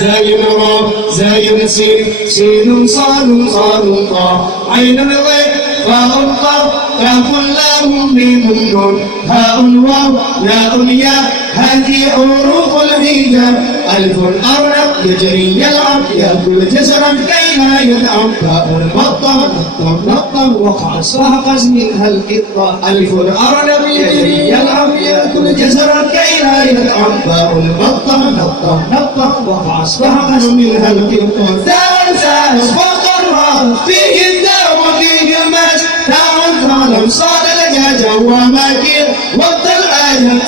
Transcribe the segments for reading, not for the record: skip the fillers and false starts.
زاي را زاي سين سين صاد صاد طا عين الغيب فاء طا كاف لام ميم نون هاء واو ياء يا هذه حروف الهجاء ألف أرنب يجري يلعب يأكل جزرا كي لا يتعب باء بطة نطة وقع صهقز منها القطة ألف أرنب يجري يلعب يأكل جزرا كي لا يتعب باء بطة نطة وقع صهقز منها القطة دار سالس فوق الراس فيه الداء وفيه الماس دار ظالم صاد لجاجة وماكير وقت الآية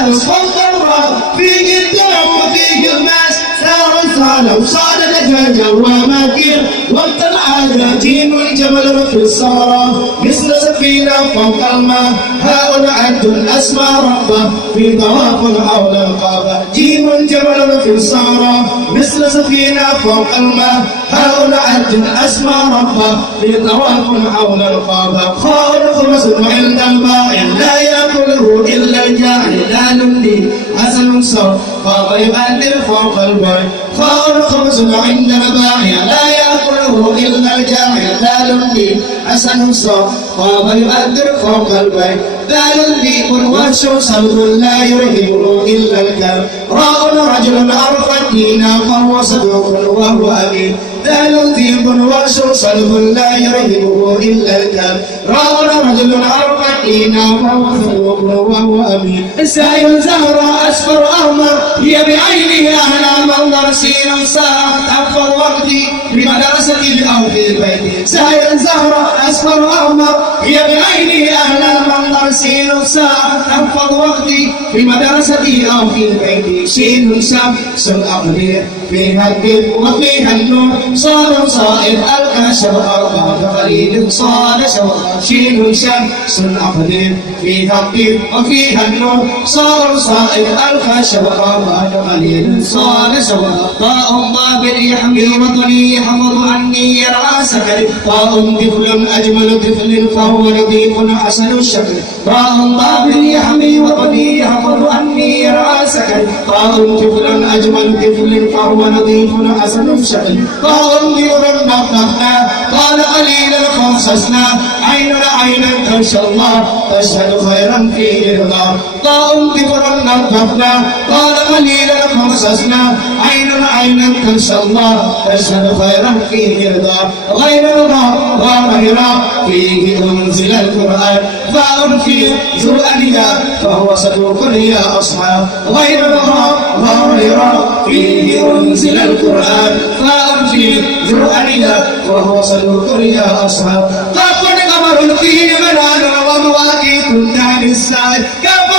سالس فوق الراس فيه الداء وفيه الماس دار ظالم صاد لجاجة وماكير وقت العادة جيم الجبل في الصحراء مثل سفينة فوق الماء هاء عد أسمى ربه في طواف حول القابة جيم الجبل في الصحراء مثل سفينة فوق الماء هاء عد أسمى ربه في طواف حول القابة خاء خبز عند البائع لا يأكله إلا الجاهل دال لي حسن صوت خاء يؤدب فوق البيت خاء خبز عند البائع لا يأكله إلا الجاهل دال لي حسن صوت خاء يؤدب فوق البيت دال لي والوحش صلب لا يرهبه إلا الكلب راء رجل عرف الدين فهو صدوق وهو أمين دال ذيب وحش صلب لا يرهبه إلا الكلب راء رجل عرف الدين فهو صدوق وهو أمين سائل زهراء أسفر أحمر هي بعينه أهلا منظر سين ساعة أفضل وقتي بمدرستي أو في بيتي سائل زهراء أسفر أحمر هي بعينه أهلا منظر سين ساعة أفضل وقتي في مدرستي أو في بيتي سين شمس الأقدير فيها الدين وفيها النور صار صائر الكشف أربعة خليل صار شوق شين شمس الأقدير فيها الدين وفيها النور صار صائر الكشف أربعة خليل صار شوق طاء ضابر يحمي وطني يحفظ عني يرعى سكري طاء طفل أجمل طفل فهو لطيف حسن الشكل طاء ضابر يحمي وطني يحفظ عني يرعى سكري طاء طفل أجمل طفل فهو لطيف حسن الشكل طاء نور نطقنا قال قليلا خصصنا عين عينا تنشى الله تشهد خيرا فيه رضا طاء طفل نطقنا قال قليلا خصصنا عينا تنشى الله تشهد خيرا فيه رضا غير رضا وغير فيه أنزل القرآن فاء فيه ذو الألياء فهو صدوق يا أصحاب غير رضا وغير فيه أنزل القرآن فاء فيه ذو الألياء فهو صدوق يا أصحاب قاف قمر فيه منال ومواقيت النار السائل كاف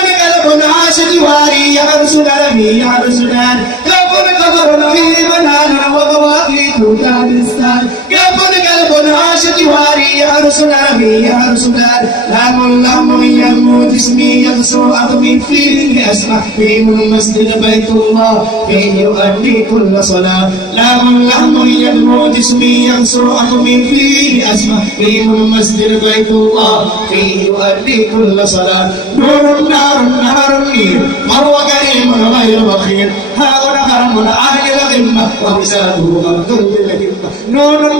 قلب عاش جواري يحرس الألمي يحرس النار كاف قمر فيه منال ومواقيت النار السائل كاف قلب عاش جواري يحرس الألمي يحرس النار لام يموت اسمي يغسو أطمي فيه أسمع فيه المسجد بيت الله فيه يؤدي كل صلاة لام يموت اسمي يغسو أطمي فيه أسمع فيه المسجد بيت الله فيه يؤدي كل صلاة نور نهر النيل فهو كريم غير بخيل هذا نهر أهل الغمة ومساده مبذول بالهمة نور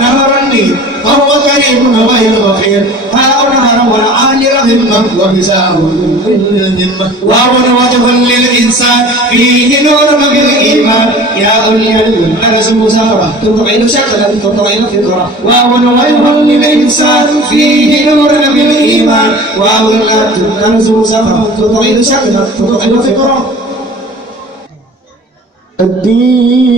نهر النيل فهو كريم غير بخيل هذا نهر أهل الغمة ومساده بالهمة وهو وجه للإنسان فيه نور بالإيمان يا أولي الناس مسافرة تطعن شكلا تطعن فكرة وهو وجه للإنسان فيه نور بالإيمان وهو الناس مسافرة تطعن شكلا تطعن فكرة الدين